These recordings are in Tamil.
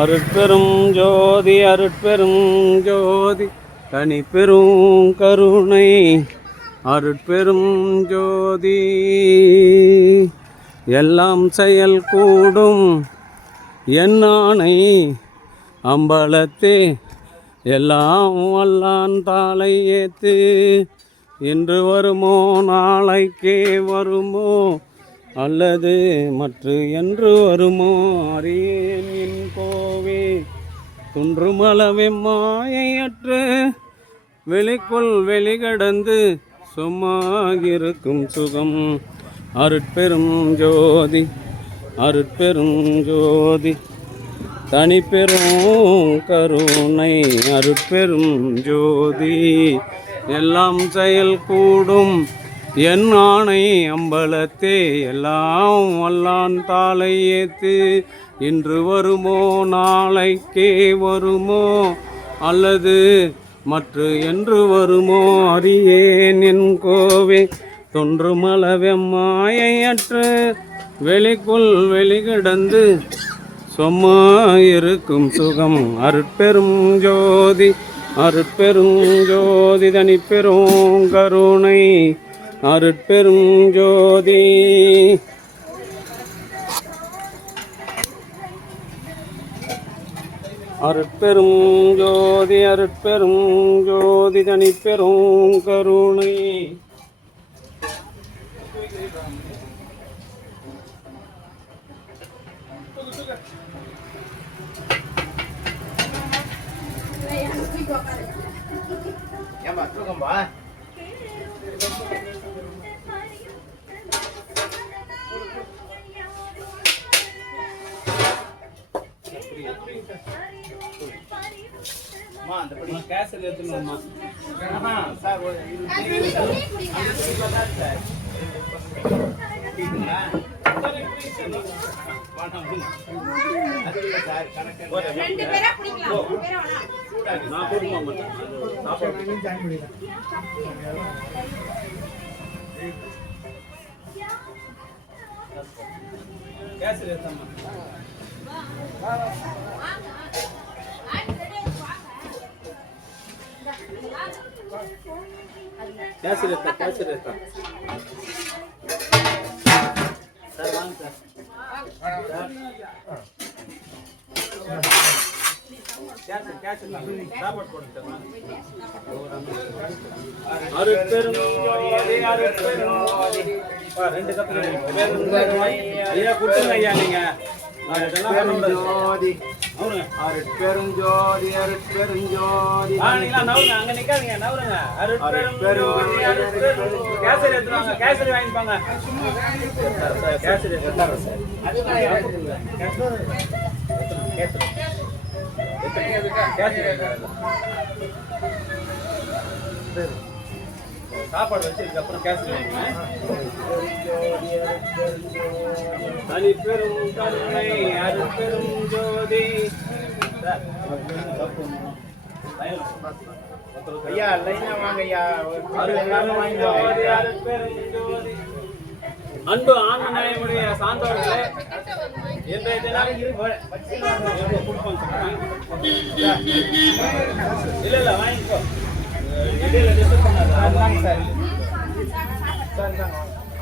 அருட்பெரும் ஜோதி அருட்பெரும் ஜோதி தனிப்பெரும் கருணை அருட்பெரும் ஜோதி. எல்லாம் செயல் கூடும் என்னானை அம்பலத்தே எல்லாம் வல்லான் தாளை ஏத்து. இன்று வருமோ நாளைக்கே வருமோ அல்லது மற்ற என்று வருமோ அறியேன் என் கோவே. துன்றுமளவே மாயையற்று வெளிக்குள் வெளிகடந்து சும்மா இருக்கும் சுகம் அருட்பெரும் ஜோதி அருட்பெரும் ஜோதி தனிப்பெரும் கருணை அருட்பெரும் ஜோதி. எல்லாம் செயல் கூடும் என் ஆணை அம்பலத்தே எல்லாம் வல்லான் தாளை ஏத்து. இன்று வருமோ நாளைக்கே வருமோ அல்லது மற்ற என்று வருமோ அறியேன் என் கோவே. தொன்றுமளவே மாயையற்று வெளிக்குள் வெளிகிடந்து சும்மா இருக்கும் சுகம் அருட்பெரும் ஜோதி அருட்பெரும் ஜோதி தனிப்பெரும் கருணை அருட்பெரும் ஜோதி. அருட்பெரும் ஜோதி அருட்பெரும் ஜோதி தனிப்பெரும் கருணை. कैसे रहता सर वांग सर कैसे सापट कोड सर அருட்பெரும் ஜோதி அருட்பெரும் ரெண்டு கப் ஐயா குடுங்க ஐயா நீங்க ஜோதி அருட்பெரும் ஜோதி அருட்பெரும் ஜோதி. நீங்க நவுங்க அங்க நிக்காதீங்க நவுங்க. அருட்பெரும் ஜோதி அருட்பெரும் கேசரி எடுத்துவாங்க கேசரி வாங்கிப்பாங்க கேசரி எடுத்துறாங்க சார். அதுதான் சாப்பாடு வச்சதுக்கு அப்புறம் கேசரி வாங்கிங்க. தனிப்பெரும் கருணை அருட்பெரும் ஜோதி. ஐயா லைனா வாங்க ஐயா. அன்பு ஆன்மநேயமுடைய சான்றோர்களே, இன்றைய தினம் இல்ல வாங்கிக்கோ.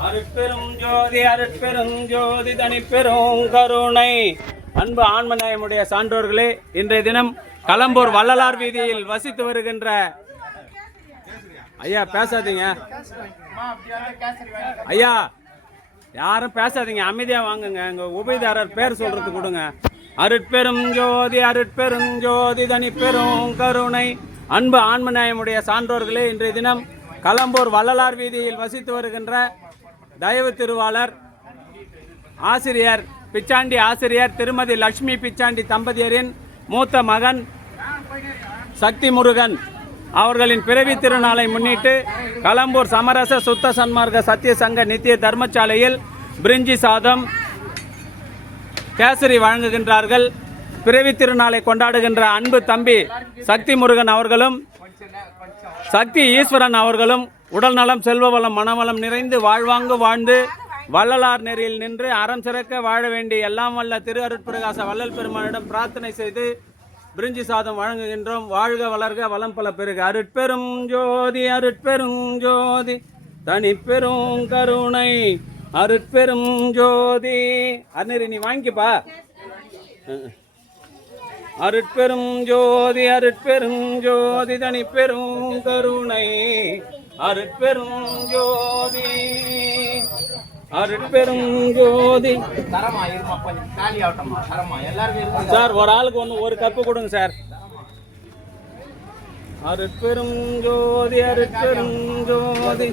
அருட்பெரும் ஜோதி அருட்பெரும் ஜோதி தனிப்பெரும் கருணை. அன்பு ஆன்மநேயமுடைய சான்றோர்களே, இன்றைய தினம் களம்பூர் வள்ளலார் வீதியில் வசித்து வருகின்ற ஐயா பேசாதீங்க ஐயா, யாரும் பேசாதீங்க, அமைதியா வாங்குங்க. எங்க உபயதாரர் பேர் சொல்றது கொடுங்க. அருட்பெரும் ஜோதி அருட்பெரும் ஜோதி தனிப்பெரும் கருணை. அன்பு ஆன்மநேயமுடைய சான்றோர்களே, இன்றைய தினம் களம்பூர் வள்ளலார் வீதியில் வசித்து வருகின்ற தயவு திருவாளர் ஆசிரியர் பிச்சாண்டி ஆசிரியர் திருமதி லட்சுமி பிச்சாண்டி தம்பதியரின் மூத்த மகன் சக்தி முருகன் அவர்களின் பிறவி திருநாளை முன்னிட்டு களம்பூர் சமரச சுத்த சன்மார்க்க சத்திய சங்க நித்திய தர்மசாலையில் பிரிஞ்சி சாதம் கேசரி வழங்குகின்றார்கள். பிறவி திருநாளை கொண்டாடுகின்ற அன்பு தம்பி சக்தி முருகன் அவர்களும் சக்தி ஈஸ்வரன் அவர்களும் உடல் நலம் செல்வ வளம் மனவளம் நிறைந்து வாழ்வாங்கு வாழ்ந்து வள்ளலார் நெறியில் நின்று அறம் சிறக்க வாழ வேண்டிய எல்லாம் வல்ல திரு அருட்பிரகாச வள்ளல் பெருமானிடம் பிரார்த்தனை செய்து பிரிஞ்சி சாதம் வழங்குகின்றோம். வாழ்க வளர்க வளம் பல பெருக. அருட்பெரும் ஜோதி அருட்பெரும் ஜோதி தனிப்பெரும் கருணை அருட்பெரும் ஜோதி. அருணரி நீ வாங்கிப்பா. அருட்பெரும் ஜோதி அருட்பெரும் ஜோதி தனிப்பெரும் கருணை அருட்பெரும் ஜோதி அருட்பெரும் ஜோதி. சார் ஒரு ஆளுக்கு ஒரு கப்பு கொடுங்க சார். அருட்பெரும் ஜோதி அருட்பெரும் ஜோதி.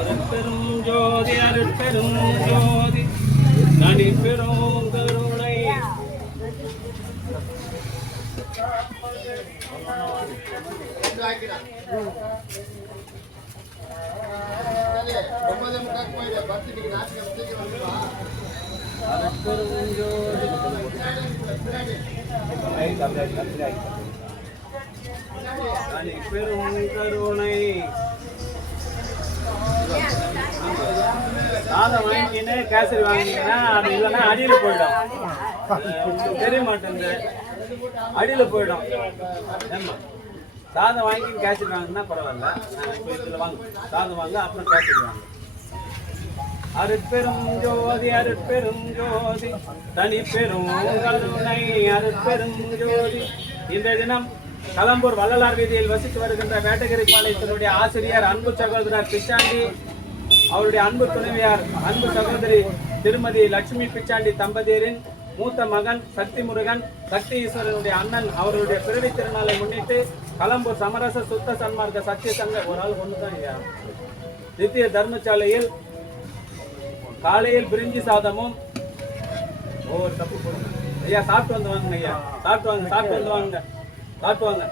அருட்பெரும் ஜோதி அருட்பெரும் ஜோதி தனிப்பெரும் கருணை அருட்பெரும் ஜோதி தனிப்பெரும் கருணை. சாதம் வாங்கிக்கின்னு கேசரி வாங்கினீங்கன்னா அது இல்லைன்னா அடியில் போயிடும். தெரிய மாட்டேங்குது, அடியில் போயிடும். ஏம்மா சாதம் வாங்கிக்கின்னு கேசரி வாங்கினா பரவாயில்ல. இப்போ இதில் வாங்க, சாதம் வாங்க, அப்புறம் கேசரி வாங்க. அருட்பெரும் ஜோதி அருட்பெரும் ஜோதி தனிப்பெரும் கருணை அருட்பெரும் ஜோதி. இன்றைய தினம் கலம்பூர் வள்ளலார் வீதியில் வசித்து வருகின்ற வேட்டகிரி பாளையத்தினுடைய ஆசிரியர் அன்பு சகோதரர் பிச்சாண்டி, அவருடைய அன்பு துணைவியார் அன்பு சகோதரி திருமதி லட்சுமி பிச்சாண்டி தம்பதியரின் மூத்த மகன் சக்தி முருகன், சக்தி ஈஸ்வரனுடைய அண்ணன் அவருடைய பிறவி திருநாளை முன்னிட்டு கலம்பூர் சமரச சுத்த சன்மார்க்க சத்திய சங்க ஒரு ஆள் ஒன்றுதான் நித்திய தர்மசாலையில் காலையில் பிரிஞ்சி சாதமும் தப்பு போடுங்க ஐயா. சாப்பிட்டு வந்து வாங்க ஐயா, சாப்பிட்டு வாங்க, சாப்பிட்டு வந்து வாங்க, சாப்பிட்டு வாங்க.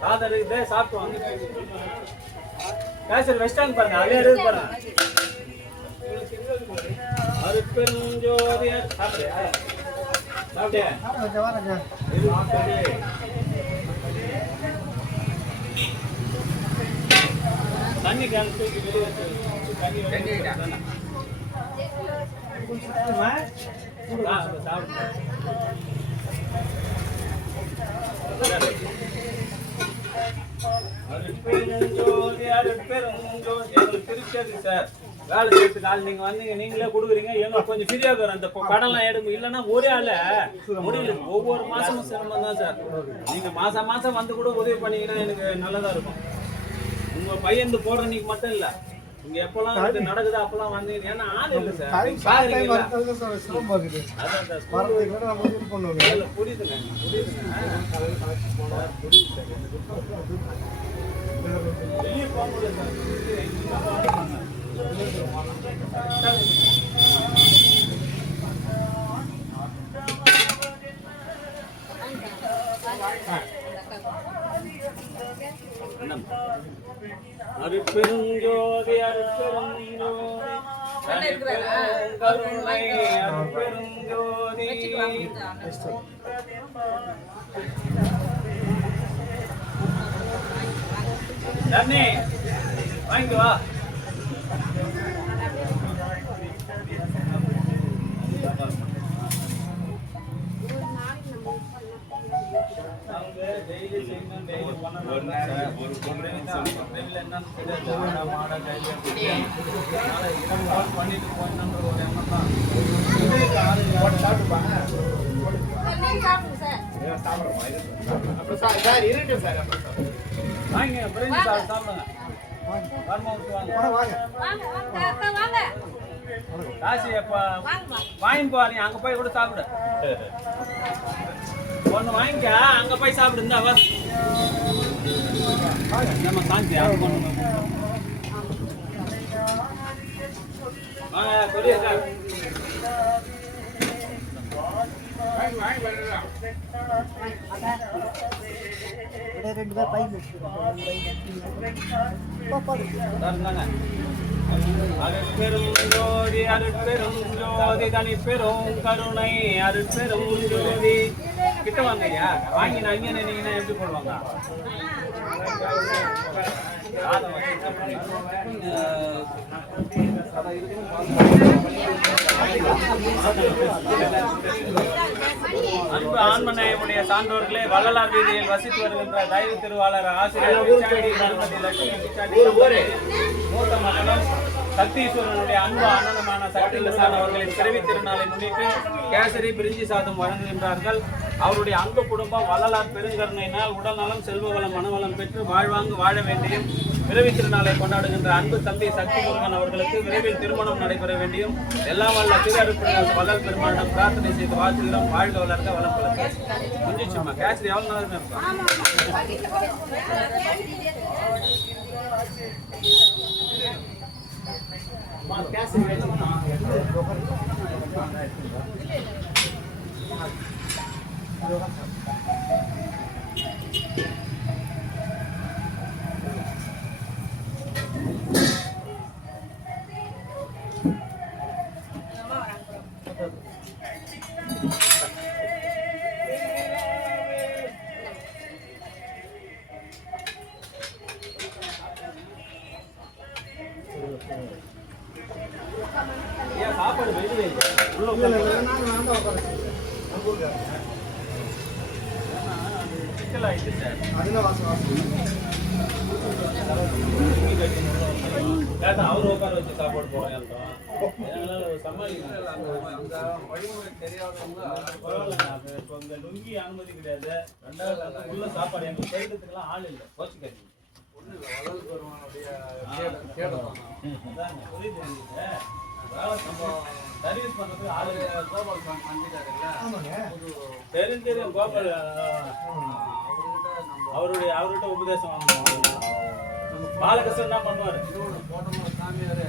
சாதம் இருக்குது, சாப்பிட்டு வாங்க. கேசரி வெஸ்டாங்க பாருங்க, அதே இருக்கு பாருங்க. அருட்பெரும் ஜோதி சாப்பிட்டியா? சாப்பிட்டியா? தண்ணி கேன் தூக்கி வெளியே வச்சு திருச்சி சார் வேலை செய்யறதுக்கு ஆள் நீங்க வந்தீங்க, நீங்களே கொடுக்குறீங்க. எங்களுக்கு கொஞ்சம் ஃப்ரீயா வரும். அந்த கடன்லாம் எடுக்கும். இல்லைன்னா ஒரே ஆள முடியல. ஒவ்வொரு மாசமும் சிரமம் தான் சார். நீங்க மாசம் மாசம் வந்து கூட உதவி பண்ணீங்கன்னா எனக்கு நல்லதா இருக்கும். உங்க பையன் போடுற நீங்க மட்டும் இல்ல, இங்க எப்பெல்லாம் இது நடக்குது அப்பெல்லாம் வந்தீங்க. ஏன்னா ஆள் இல்லை சார், புரியுதுங்க புரியுதுங்க. வெளியே போக முடியாது சார். அருட்பெரும் ஜோதி அருட்பெரும் ஜோதி கருணை அருட்பெரும் ஜோதி. தண்ணி வாங்கிட்டு வா. டெய்லி செய்யணும், டெய்லி பண்ணணும். பண்ணிட்டு போயிடணுன்ற ஒரு எண்ணம் தான். வாங்க பிரிஞ்சு சாப்பிடுங்க. காசி வாங்கி போ, நீ அங்க போய் கூட சாப்பிடு. ஒன்று வாங்கிக்க, அங்கே போய் சாப்பிடு. இருந்தா நம்ம சாந்தி வாங்க கொடிய சார். அருட்பெரும் ஜோதி அருட்பெரும் ஜோதி தனிப்பெரும் கருணை அருட்பெரும் ஜோதி. கிட்ட வாங்க ஐயா, வாங்கி நான் இங்கே நின்னீங்கன்னா எப்படி போடுவாங்க? அன்பு ஆன்மநேயமுடைய சான்றோர்களே, வள்ளலார் வீதியில் வசித்து வருகின்ற தெய்வ திருவாளர் ஆசிரியர் மூத்த மகனும் சக்தீஸ்வரனுடைய அன்பு அண்ணனுமான சக்திலசான் அவர்களின் பிறவி திருநாளை முன்னிட்டு கேசரி பிரிஞ்சி சாதம் வழங்குகின்றார்கள். அவருடைய அன்பு குடும்பம் வள்ளலார் பெருங்கருணையினால் உடல் நலம் செல்வ வளம் மனவளம் பெற்று வாழ்வாங்கு வாழ வேண்டியும் பிறவி திருநாளை கொண்டாடுகின்ற அன்பு தம்பி சக்தி முருகன் அவர்களுக்கு விரைவில் திருமணம் நடைபெற வேண்டியும் எல்லாம் வல்ல திரு அருட்பெருமாள் வள்ளல் பெருமானிடம் பிரார்த்தனை செய்து வாழ்த்துகிறோம். வாழ்க வளர்க்க வளம் வளர்க்க. முடிஞ்சிச்சுமா கேசரி எவ்வளோ நேரம் இருக்கும்? சாப்பாடு வெளியே அவரு உட்கார வச்சு சாப்பாடு போறேன் லுங்கி அனுமதி கிடையாது. ரெண்டாவது உள்ள சாப்பாடு எங்க செய்யறதுக்கெல்லாம் ஆள் இல்லை. கோச்சுக்காதீங்க. சர்வீஸ் பண்றதுக்கு ஆளு தெரியும். கோபால் அவர்கிட்ட உபதேசம் வாங்கணும். பாலகிருஷ்ணன் என்ன பண்ணுவாரு? சாமியாரு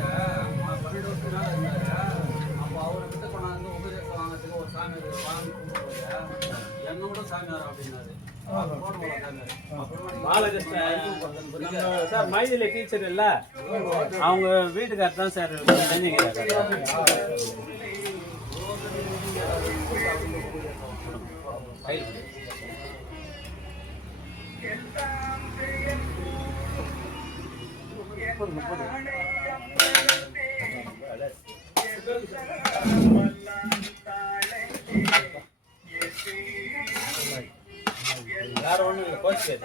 அப்போ அவர்கிட்ட கொண்டாந்து உபதேசம் வாங்கிறதுக்கு ஒரு சாமியார் வாங்கி என்னோட சாமியார் அப்படின்னாரு. சார் மைதில டீச்சர் இல்ல, அவங்க வீட்டுக்காரர் தான் சார் யாரும் ஒன்றும் இல்லை. கோச்சு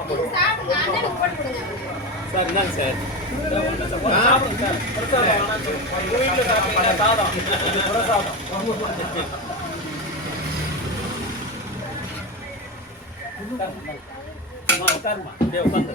போட்டு சார் இந்தாங்க சார். சாதம் உட்காருமா அப்படியே உட்காந்து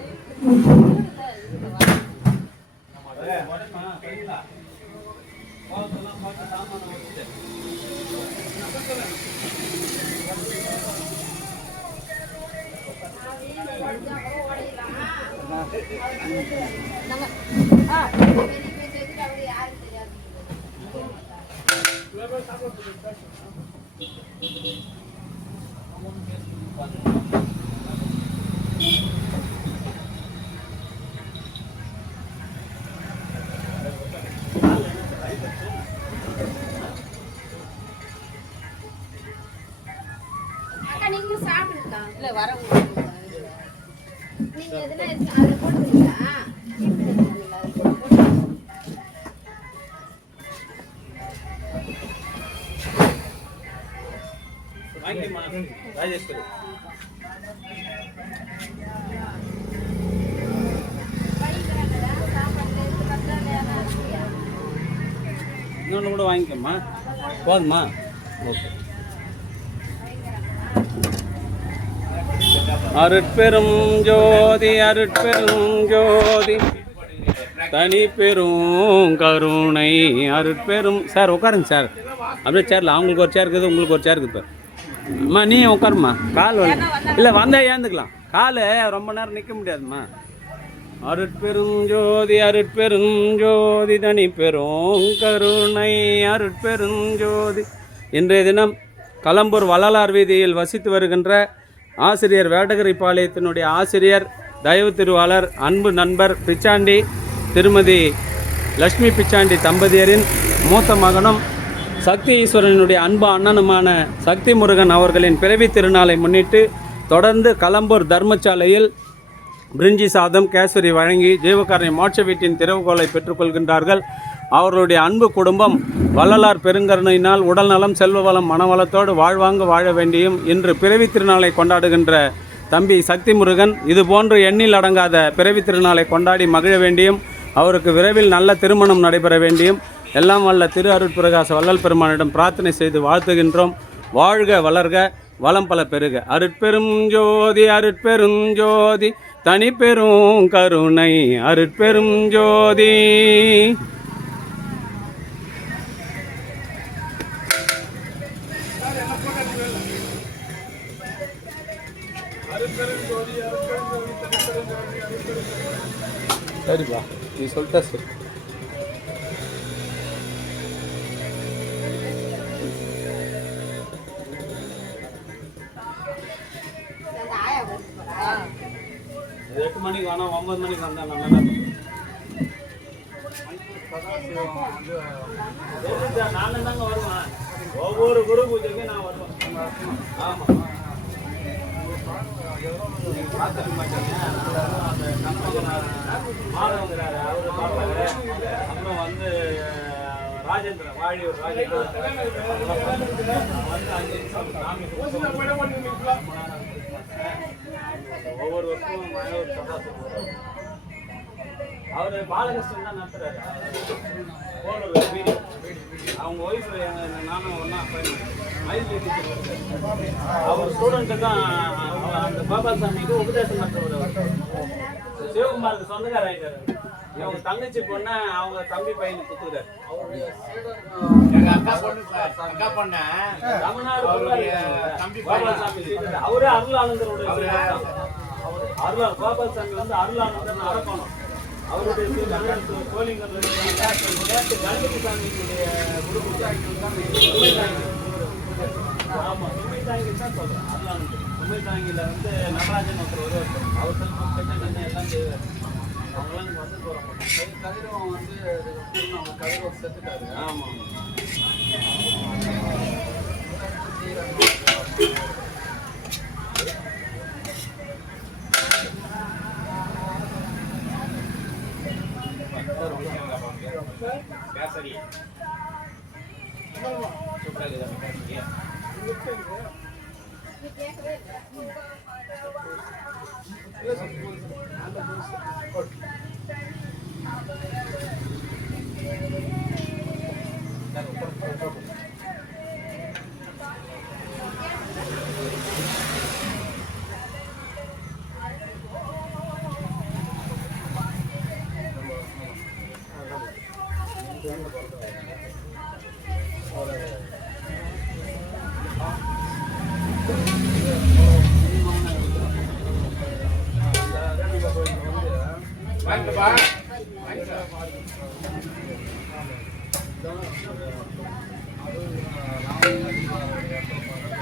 நீங்க சாப்பிடலாம் இல்ல வர நீங்க எதுனா அதுல போடுவீங்களா? வாங்கிமா ராஜேஸ்வரி. இன்னொன்று கூட வாங்கிக்கம்மா. போதுமா? ஓகே. அருட்பெரும் ஜோதி அருட்பெரும் ஜோதி தனி பெரும் கருணை அருட்பெரும். சார் உட்காருங்க சார், அப்படியே சேரில் அவங்களுக்கு ஒரு சேர் இருக்குது, உங்களுக்கு ஒரு சேர் இருக்குது. அம்மா நீ உட்காருமா, கால் இல்லை வந்தால் ஏந்துக்கலாம், கால் ரொம்ப நேரம் நிற்க முடியாதும்மா. அருட்பெரும் ஜோதி அருட்பெரும் ஜோதி தனி பெரும் கருணை அருட்பெரும் ஜோதி. இன்றைய தினம் களம்பூர் வள்ளலார் வீதியில் வசித்து வருகின்ற ஆசிரியர் வேடகரிப்பாளையத்தினுடைய ஆசிரியர் தயவு திருவாளர் அன்பு நண்பர் பிச்சாண்டி திருமதி லட்சுமி பிச்சாண்டி தம்பதியரின் மூத்த மகனும் சக்தி ஈஸ்வரனுடைய அன்பு அண்ணனுமான சக்தி முருகன் அவர்களின் பிறவி திருநாளை முன்னிட்டு தொடர்ந்து களம்பூர் தர்மசாலையில் பிரிஞ்சி சாதம் கேசரி வழங்கி ஜீவகாரணி மோட்ச வீட்டின் திறவுகோலை பெற்றுக்கொள்கின்றார்கள். அவர்களுடைய அன்பு குடும்பம் வள்ளலார் பெருங்கருணையினால் உடல் நலம் செல்வ வளம் மனவளத்தோடு வாழ்வாங்க வாழ வேண்டியும் இன்று பிறவி திருநாளை கொண்டாடுகின்ற தம்பி சக்தி முருகன் இதுபோன்று எண்ணில் அடங்காத பிறவி திருநாளை கொண்டாடி மகிழ வேண்டியும் அவருக்கு விரைவில் நல்ல திருமணம் நடைபெற வேண்டியும் எல்லாம் வல்ல திரு அருட்பிரகாச வள்ளல் பெருமானிடம் பிரார்த்தனை செய்து வாழ்த்துகின்றோம். வாழ்க வளர்க வளம் பல பெருக. அருட்பெரும் ஜோதி அருட்பெரும் ஜோதி தனி பெரும் கருணை அருட்பெரும் ஜோதி. சரிப்பா, நீ சொல்லிட்டா சரி. அந்த ஆயா வந்து போறா. 8 மணிக்கு வேணாம், 9 மணிக்கு வந்தா நல்லா நானும் தாங்க வருவேன். ஒவ்வொரு குரு பூஜைக்கும் நான் வருவேன். ஆமாம், பார்த்துக்க மாட்டேங்க. அந்த மாதவங்கிறாரு அவரு பார்ப்பாரு. அப்புறம் வந்து ராஜேந்திரன் வாழியூர் ராஜேந்திரன் வந்து 5 நிமிஷம் சாமி ஒவ்வொரு வருஷமும் ஒரு சபாசம் அவர் பாலகிருஷ்ணன் தான் நடத்துறாரு. போனவர் வீடியோ அவங்க ஒய்ஃப் நானும் ஒன்றா மயில் அவர் ஸ்டூடெண்ட்டு தான் அந்த பாபாசாமிக்கு உபதேசம் நடத்துவார். சிவகுமாருக்கு சொந்தக்கார ஆகிட்டார். இவங்க தங்கச்சி பொண்ணை அவங்க தம்பி பையனுக்கு கொடுத்துக்கிறாரு. எங்க அக்கா பொண்ணு சார், அக்கா பொண்ணு தமிழ்நாடு தம்பி பாபாசாமி அவரே அருளானந்தருடைய அருள் பாபாசாமி வந்து அருளானந்தர் அரக்கணும். அவருடைய கோலிங்கர் கணபதி சாமியினுடைய ஆமாம் சுமை தாங்கி தான் சொல்கிறேன். அருளானந்தர் சுமை தாங்கியில் வந்து நடராஜன் ஒருத்தர் வருவார். அவர் தான் எல்லாம் செய்வார். அவங்களாம் வந்து போகிறாங்க. கதிரவன் வந்து அவங்க கதிரவன் செத்துட்டாரு. ஆமாம் கேசரி